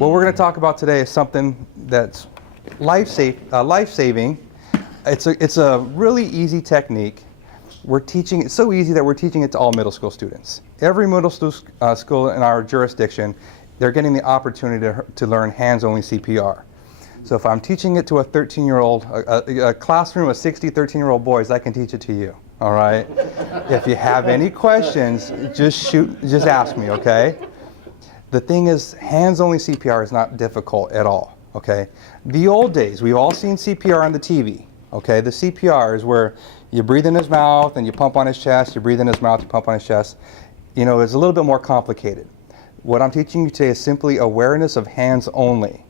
What we're going to talk about today is something that's life-saving. It's a really easy technique. We're teaching it so easy that we're teaching it to all middle school students. Every middle school in our jurisdiction, they're getting the opportunity to learn hands-only CPR. So if I'm teaching it to a 13-year-old, a classroom of 60 13-year-old boys, I can teach it to you, all right? If you have any questions, just ask me, okay? The thing is, hands-only CPR is not difficult at all, okay? The old days, we've all seen CPR on the TV, okay? The CPR is where you breathe in his mouth and you pump on his chest, you breathe in his mouth, you pump on his chest. You know, it's a little bit more complicated. What I'm teaching you today is simply awareness of hands only.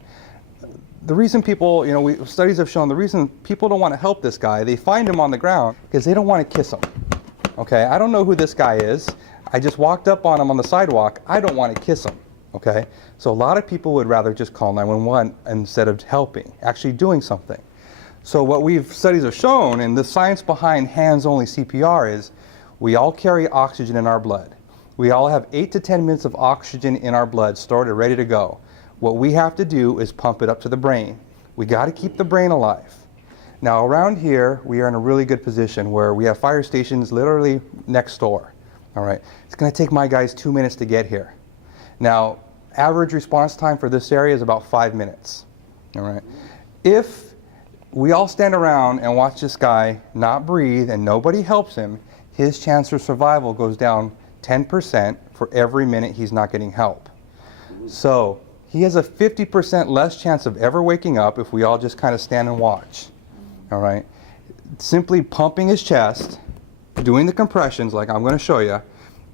The reason people, you know, studies have shown the reason people don't want to help this guy, they find him on the ground because they don't want to kiss him, okay? I don't know who this guy is. I just walked up on him on the sidewalk. I don't want to kiss him. Okay, so a lot of people would rather just call 911 instead of helping, actually doing something. So what studies have shown, and the science behind hands-only CPR is, we all carry oxygen in our blood. We all have 8 to 10 minutes of oxygen in our blood stored and ready to go. What we have to do is pump it up to the brain. We got to keep the brain alive. Now around here, we are in a really good position where we have fire stations literally next door. All right, it's going to take my guys 2 minutes to get here. Now, average response time for this area is about 5 minutes, all right? If we all stand around and watch this guy not breathe and nobody helps him, his chance for survival goes down 10% for every minute he's not getting help. So, he has a 50% less chance of ever waking up if we all just kind of stand and watch, all right? Simply pumping his chest, doing the compressions like I'm going to show you,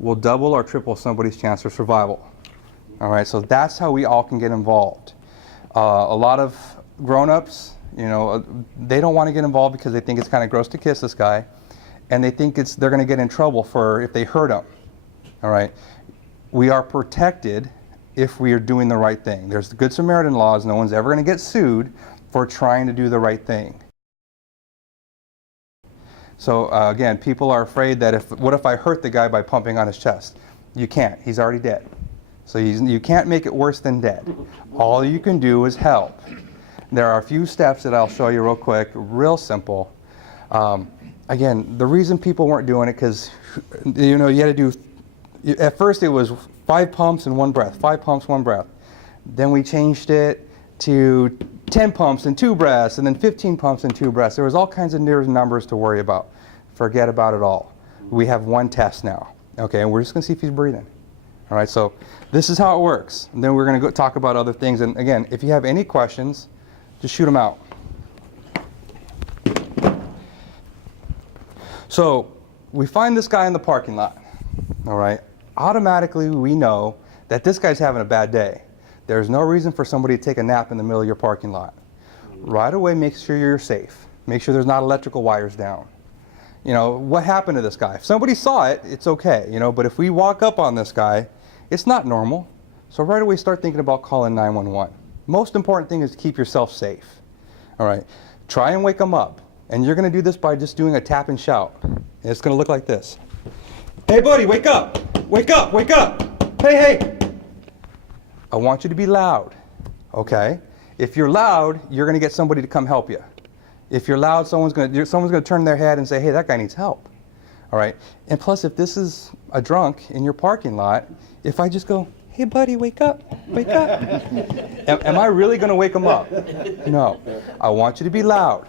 will double or triple somebody's chance for survival. All right, so that's how we all can get involved. A lot of grown-ups, you know, they don't want to get involved because they think it's kind of gross to kiss this guy, and they think they're going to get in trouble if they hurt him. All right, we are protected if we are doing the right thing. There's the Good Samaritan laws. No one's ever going to get sued for trying to do the right thing. So again, people are afraid that what if I hurt the guy by pumping on his chest? You can't. He's already dead. So you can't make it worse than dead. All you can do is help. There are a few steps that I'll show you real quick, real simple. Again, the reason people weren't doing it because, you know, you had to do, at first it was 5 pumps and 1 breath, 5 pumps, 1 breath. Then we changed it to 10 pumps and 2 breaths, and then 15 pumps and 2 breaths. There was all kinds of numbers to worry about. Forget about it all. We have 1 test now, okay, and we're just going to see if he's breathing. All right, so this is how it works. And then we're going to go talk about other things. And again, if you have any questions, just shoot them out. So we find this guy in the parking lot. All right, automatically we know that this guy's having a bad day. There's no reason for somebody to take a nap in the middle of your parking lot. Right away, make sure you're safe. Make sure there's not electrical wires down. You know, what happened to this guy? If somebody saw it, it's okay, you know, but if we walk up on this guy, it's not normal. So right away start thinking about calling 911. Most important thing is to keep yourself safe. All right, try and wake him up. And you're going to do this by just doing a tap and shout. And it's going to look like this. Hey buddy, wake up! Wake up, wake up! Hey, hey! I want you to be loud, okay? If you're loud, you're going to get somebody to come help you. If you're loud, someone's going to turn their head and say, hey, that guy needs help. All right? And plus, if this is a drunk in your parking lot, if I just go, hey, buddy, wake up, wake up. Am I really going to wake him up? No. I want you to be loud.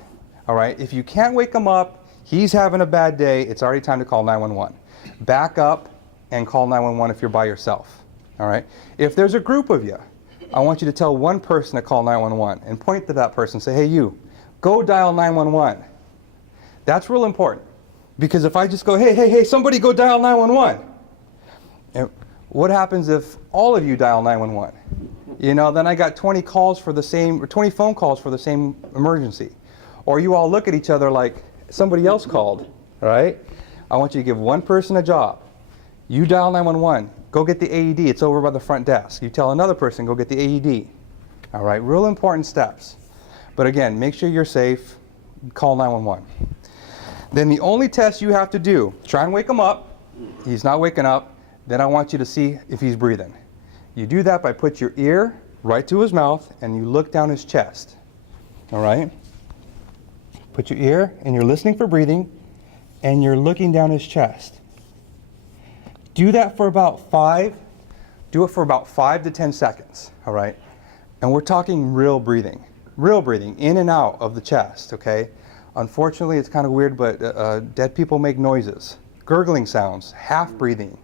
All right? If you can't wake him up, he's having a bad day, it's already time to call 911. Back up and call 911 if you're by yourself. All right? If there's a group of you, I want you to tell one person to call 911 and point to that person and say, hey, you, go dial 911. That's real important. Because if I just go, hey, hey, hey, somebody go dial 911. And what happens if all of you dial 911? You know, then I got 20 calls for the same, or 20 phone calls for the same emergency. Or you all look at each other like somebody else called, right? I want you to give one person a job. You dial 911. Go get the AED. It's over by the front desk. You tell another person, go get the AED. All right, real important steps. But again, make sure you're safe. Call 911. Then the only test you have to do, try and wake him up. He's not waking up. Then I want you to see if he's breathing. You do that by put your ear right to his mouth, and you look down his chest. All right? Put your ear, and you're listening for breathing, and you're looking down his chest. Do that for about 5 to 10 seconds, all right? And we're talking real breathing, in and out of the chest, okay? Unfortunately, it's kind of weird, but dead people make noises, gurgling sounds, half breathing.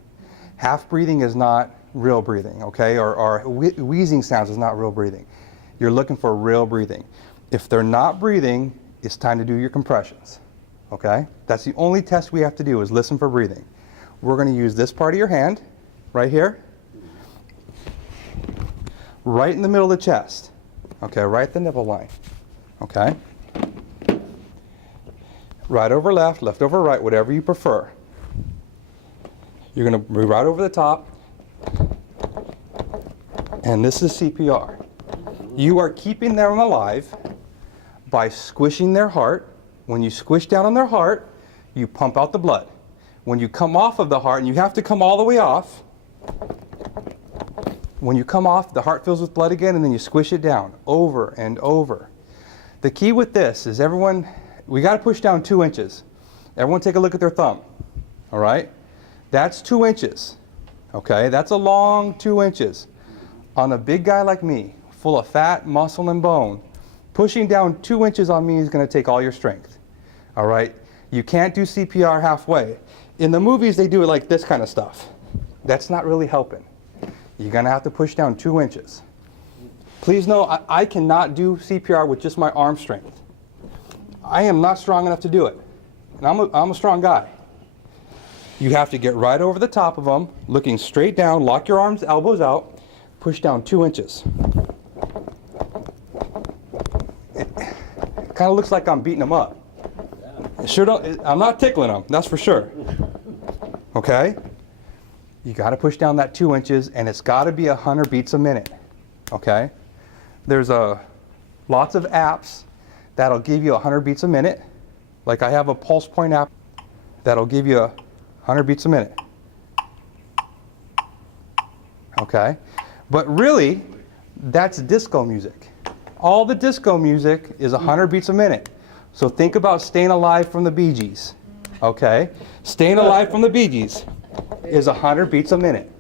Half breathing is not real breathing, okay? Or wheezing sounds is not real breathing. You're looking for real breathing. If they're not breathing, it's time to do your compressions, okay? That's the only test we have to do, is listen for breathing. We're going to use this part of your hand, right here, right in the middle of the chest, okay, right at the nipple line, okay? Right over left, left over right, whatever you prefer. You're going to move right over the top, and this is CPR. You are keeping them alive by squishing their heart. When you squish down on their heart, you pump out the blood. When you come off of the heart, and you have to come all the way off, when you come off, the heart fills with blood again, and then you squish it down over and over. The key with this is we got to push down 2 inches. Everyone take a look at their thumb, all right? That's 2 inches, okay? That's a long 2 inches. On a big guy like me, full of fat, muscle, and bone, pushing down 2 inches on me is going to take all your strength, all right? You can't do CPR halfway. In the movies, they do it like this kind of stuff. That's not really helping. You're going to have to push down 2 inches. Please know, I cannot do CPR with just my arm strength. I am not strong enough to do it. And I'm a strong guy. You have to get right over the top of them, looking straight down, lock your arms, elbows out, push down 2 inches. It kind of looks like I'm beating them up. I'm not tickling them, that's for sure. Okay? You got to push down that 2 inches, and it's got to be 100 beats a minute. Okay? There's lots of apps that'll give you 100 beats a minute. Like I have a Pulse Point app that'll give you 100 beats a minute. Okay? But really, that's disco music. All the disco music is 100 beats a minute. So think about Staying Alive from the Bee Gees. Okay? Staying Alive from the Bee Gees is 100 beats a minute.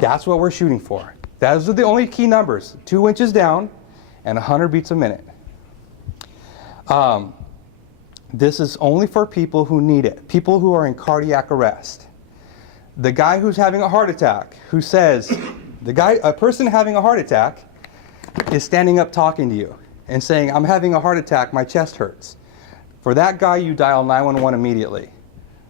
That's what we're shooting for. Those are the only key numbers. 2 inches down and 100 beats a minute. This is only for people who need it. People who are in cardiac arrest. The guy who's having a heart attack, who says, a person having a heart attack is standing up talking to you and saying, I'm having a heart attack, my chest hurts. For that guy, you dial 911 immediately.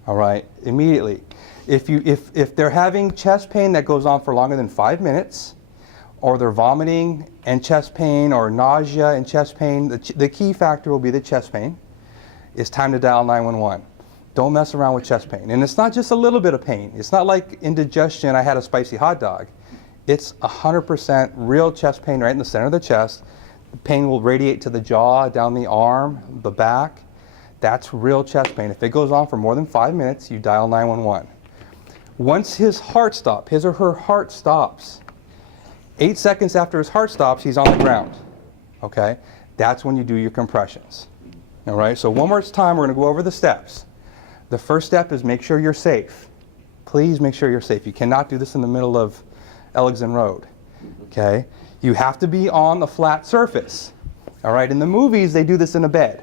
All right, immediately. If they're having chest pain that goes on for longer than 5 minutes, or they're vomiting and chest pain, or nausea and chest pain, the key factor will be the chest pain. It's time to dial 911. Don't mess around with chest pain. And it's not just a little bit of pain. It's not like indigestion, I had a spicy hot dog. It's 100% real chest pain right in the center of the chest. The pain will radiate to the jaw, down the arm, the back. That's real chest pain. If it goes on for more than 5 minutes, you dial 911. Once his or her heart stops, 8 seconds after his heart stops, he's on the ground. Okay? That's when you do your compressions. All right? So one more time, we're going to go over the steps. The first step is make sure you're safe. Please make sure you're safe. You cannot do this in the middle of Elgin Road. Okay? You have to be on a flat surface. All right? In the movies, they do this in a bed.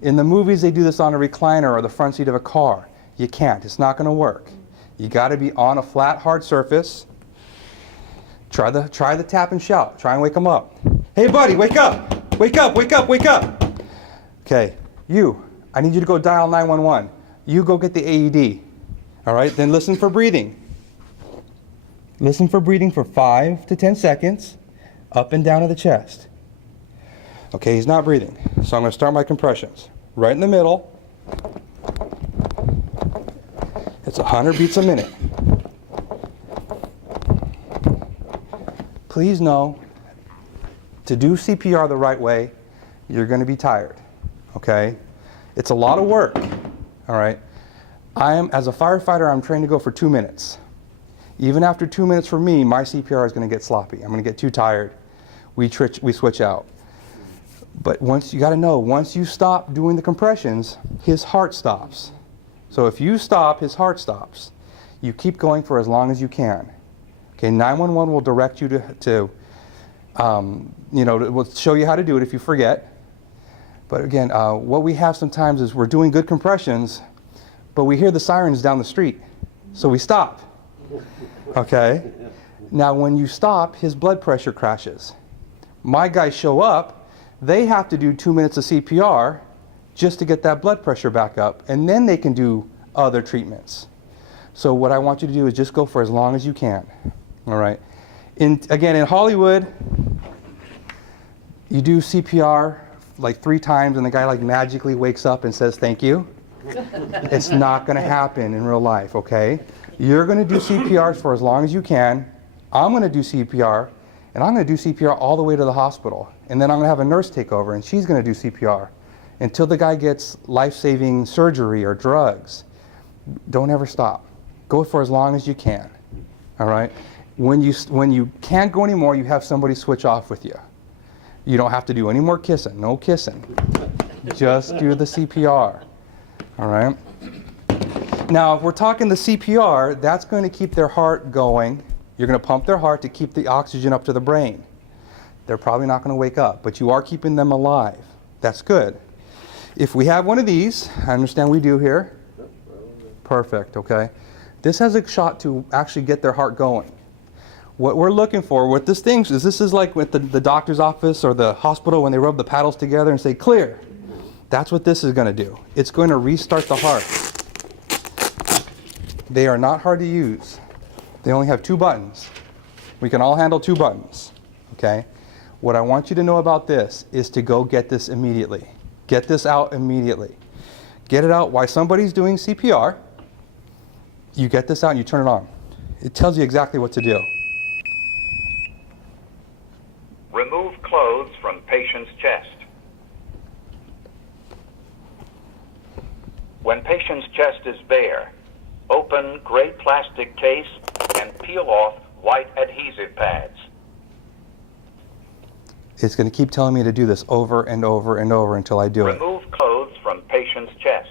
In the movies, they do this on a recliner or the front seat of a car. You can't. It's not going to work. You got to be on a flat, hard surface. Try the tap and shout. Try and wake them up. Hey, buddy, wake up! Wake up! Wake up! Wake up! Okay, I need you to go dial 911. You go get the AED. All right, then listen for breathing. Listen for breathing for 5 to 10 seconds, up and down of the chest. Okay, he's not breathing, so I'm going to start my compressions. Right in the middle. It's 100 beats a minute. Please know, to do CPR the right way, you're going to be tired, okay? It's a lot of work, all right? As a firefighter, I'm trained to go for 2 minutes. Even after 2 minutes for me, my CPR is going to get sloppy. I'm going to get too tired. We switch out. But you got to know, once you stop doing the compressions, his heart stops. So if you stop, his heart stops. You keep going for as long as you can. Okay, 911 will direct you we'll show you how to do it if you forget. But again, what we have sometimes is we're doing good compressions, but we hear the sirens down the street, so we stop. Okay? Now when you stop, his blood pressure crashes. My guys show up, they have to do 2 minutes of CPR just to get that blood pressure back up, and then they can do other treatments. So what I want you to do is just go for as long as you can. All right? Again, in Hollywood, you do CPR like 3 times and the guy like magically wakes up and says thank you. It's not going to happen in real life, okay? You're going to do CPR for as long as you can. I'm going to do CPR, and I'm going to do CPR all the way to the hospital. And then I'm going to have a nurse take over, and she's going to do CPR until the guy gets life-saving surgery or drugs. Don't ever stop. Go for as long as you can, all right? When you can't go anymore, you have somebody switch off with you. You don't have to do any more kissing. No kissing. Just do the CPR. All right? Now, if we're talking the CPR, that's going to keep their heart going. You're going to pump their heart to keep the oxygen up to the brain. They're probably not going to wake up, but you are keeping them alive. That's good. If we have one of these, I understand we do here. Perfect, okay? This has a shot to actually get their heart going. What we're looking for with this thing is this is like with the doctor's office or the hospital when they rub the paddles together and say clear. That's what this is going to do. It's going to restart the heart. They are not hard to use. They only have 2 buttons. We can all handle 2 buttons. Okay? What I want you to know about this is to go get this immediately. Get this out immediately. Get it out while somebody's doing CPR. You get this out and you turn it on. It tells you exactly what to do. Remove clothes from patient's chest. When patient's chest is bare, open gray plastic case and peel off white adhesive pads. It's going to keep telling me to do this over and over and over until I do it. Remove clothes from patient's chest.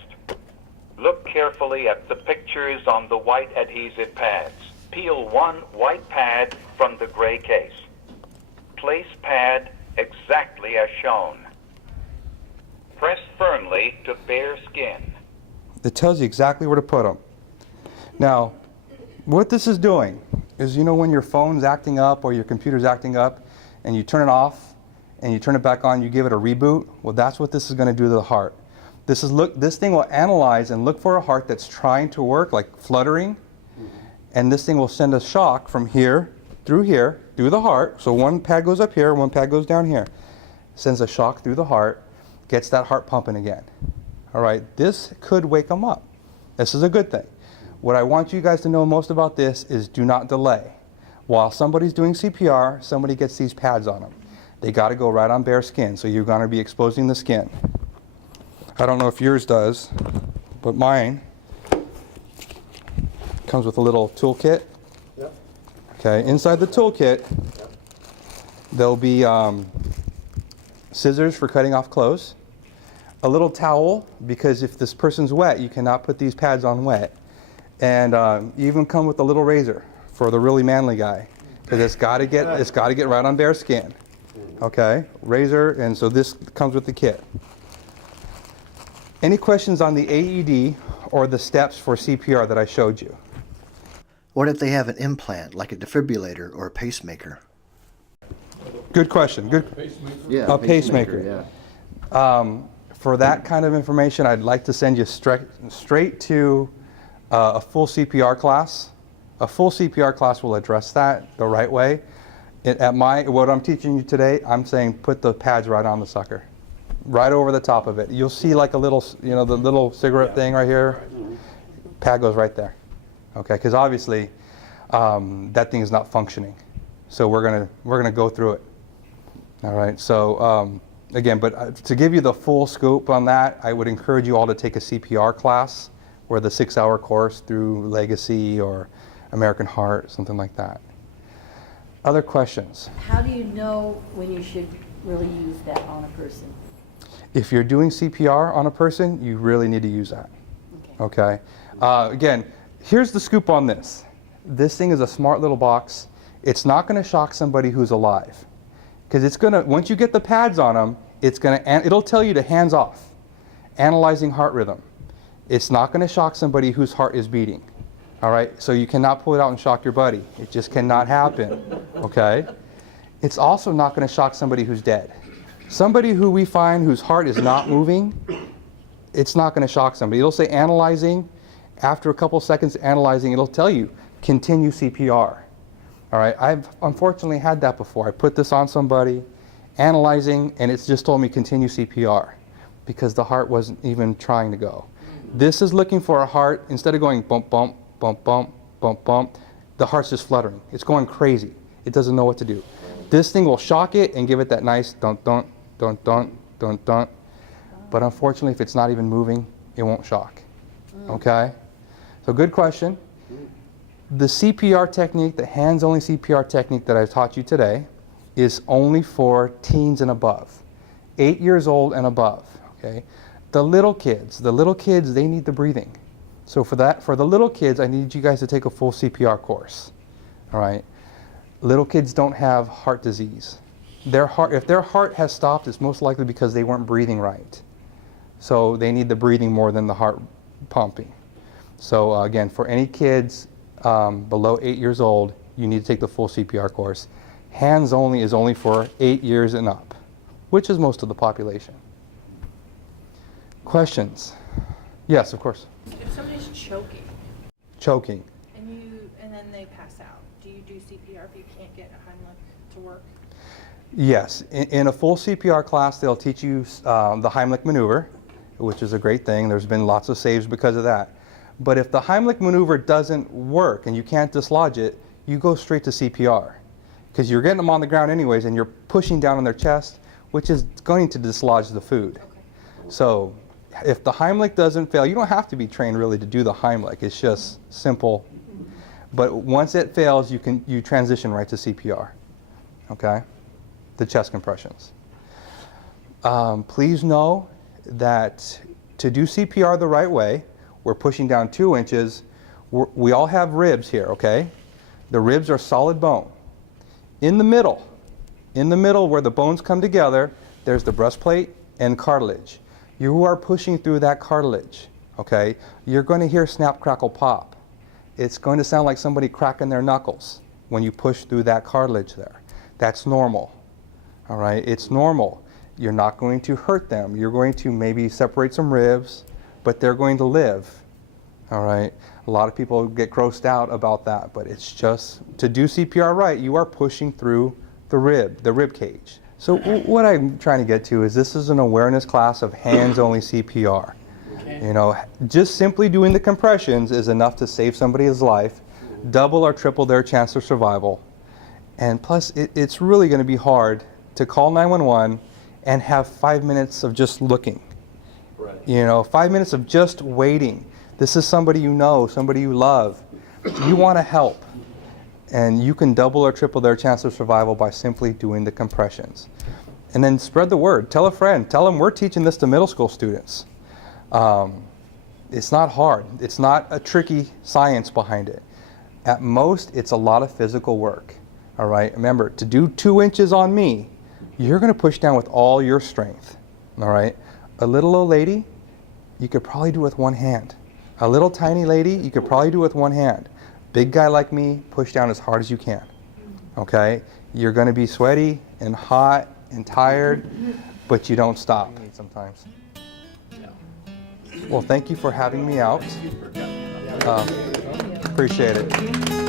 Look carefully at the pictures on the white adhesive pads. Peel one white pad from the gray case. Place pad exactly as shown. Press firmly to bare skin. It tells you exactly where to put them. Now, what this is doing is, you know, when your phone's acting up or your computer's acting up and you turn it off and you turn it back on, you give it a reboot? Well, that's what this is going to do to the heart. This thing will analyze and look for a heart that's trying to work, like fluttering, and this thing will send a shock from here, through the heart. So one pad goes up here, one pad goes down here. Sends a shock through the heart, gets that heart pumping again. All right, this could wake them up. This is a good thing. What I want you guys to know most about this is do not delay. While somebody's doing CPR, somebody gets these pads on them. They got to go right on bare skin, so you're going to be exposing the skin. I don't know if yours does, but mine comes with a little toolkit. Yep. Okay, inside the toolkit, yep, there'll be scissors for cutting off clothes, a little towel, because if this person's wet, you cannot put these pads on wet, and you even come with a little razor for the really manly guy, because it's got to get right on bare skin. Okay, razor, and so this comes with the kit. Any questions on the AED or the steps for CPR that I showed you? What if they have an implant, like a defibrillator or a pacemaker? Good question. Good. Yeah, a pacemaker. Yeah. For that kind of information, I'd like to send you straight to a full CPR class. A full CPR class will address that the right way. What I'm teaching you today, I'm saying put the pads right on the sucker, right over the top of it. You'll see like a little, you know, the little cigarette thing right here. Pad goes right there. Okay, because obviously that thing is not functioning. So we're gonna go through it. All right. So again, but to give you the full scope on that, I would encourage you all to take a CPR class, or the 6-hour course through Legacy or American Heart, something like that. Other questions? How do you know when you should really use that on a person? If you're doing CPR on a person, you really need to use that. Okay? Again, here's the scoop on this. This thing is a smart little box. It's not going to shock somebody who's alive. Because it's going to, once you get the pads on them, it'll tell you to hands off. Analyzing heart rhythm. It's not going to shock somebody whose heart is beating. All right? So you cannot pull it out and shock your buddy. It just cannot happen. Okay? It's also not going to shock somebody who's dead. Somebody who we find whose heart is not moving, it's not going to shock somebody. It'll say analyzing. After a couple seconds analyzing, it'll tell you, continue CPR. All right, I've unfortunately had that before. I put this on somebody, analyzing, and it's just told me continue CPR because the heart wasn't even trying to go. This is looking for a heart, instead of going bump, bump, bump, bump, bump, bump, the heart's just fluttering. It's going crazy. It doesn't know what to do. This thing will shock it and give it that nice dun, dun, dun, dun, dun, dun. But unfortunately, if it's not even moving, it won't shock. Okay? So good question. The CPR technique, the hands-only CPR technique that I've taught you today is only for teens and above, 8 years old and above, okay? The little kids, they need the breathing. So for the little kids, I need you guys to take a full CPR course, all right? Little kids don't have heart disease. If their heart has stopped, it's most likely because they weren't breathing right. So they need the breathing more than the heart pumping. So again, for any kids below 8 years old, you need to take the full CPR course. Hands only is only for 8 years and up, which is most of the population. Questions? Yes, of course. If somebody's choking Choking. and then they pass out, do you do CPR if you can't get a Heimlich to work? Yes. In a full CPR class, they'll teach you the Heimlich maneuver, which is a great thing. There's been lots of saves because of that. But if the Heimlich maneuver doesn't work and you can't dislodge it, you go straight to CPR. Because you're getting them on the ground anyways and you're pushing down on their chest, which is going to dislodge the food. Okay. So if the Heimlich doesn't fail, you don't have to be trained really to do the Heimlich. It's just simple. But once it fails, you transition right to CPR. Okay? The chest compressions. Please know that to do CPR the right way, we're pushing down 2 inches. We all have ribs here, okay? The ribs are solid bone. In the middle where the bones come together, there's the breastplate and cartilage. You are pushing through that cartilage, okay? You're going to hear snap, crackle, pop. It's going to sound like somebody cracking their knuckles when you push through that cartilage there. That's normal, all right? It's normal. You're not going to hurt them. You're going to maybe separate some ribs, but they're going to live, all right? A lot of people get grossed out about that, but it's just, to do CPR right, you are pushing through the rib cage. So what I'm trying to get to is this is an awareness class of hands-only CPR. Okay. You know, just simply doing the compressions is enough to save somebody's life, double or triple their chance of survival. And plus, it's really going to be hard to call 911 and have 5 minutes of just looking. Right. You know, 5 minutes of just waiting. This is somebody you know, somebody you love. You want to help. And you can double or triple their chance of survival by simply doing the compressions. And then spread the word. Tell a friend. Tell them we're teaching this to middle school students. It's not hard. It's not a tricky science behind it. At most, it's a lot of physical work. All right? Remember, to do 2 inches on me, you're going to push down with all your strength. All right? A little old lady, you could probably do with one hand. A little tiny lady, you could probably do with one hand. Big guy like me, push down as hard as you can. Okay? You're going to be sweaty and hot and tired, but you don't stop sometimes. Well, thank you for having me out. Appreciate it.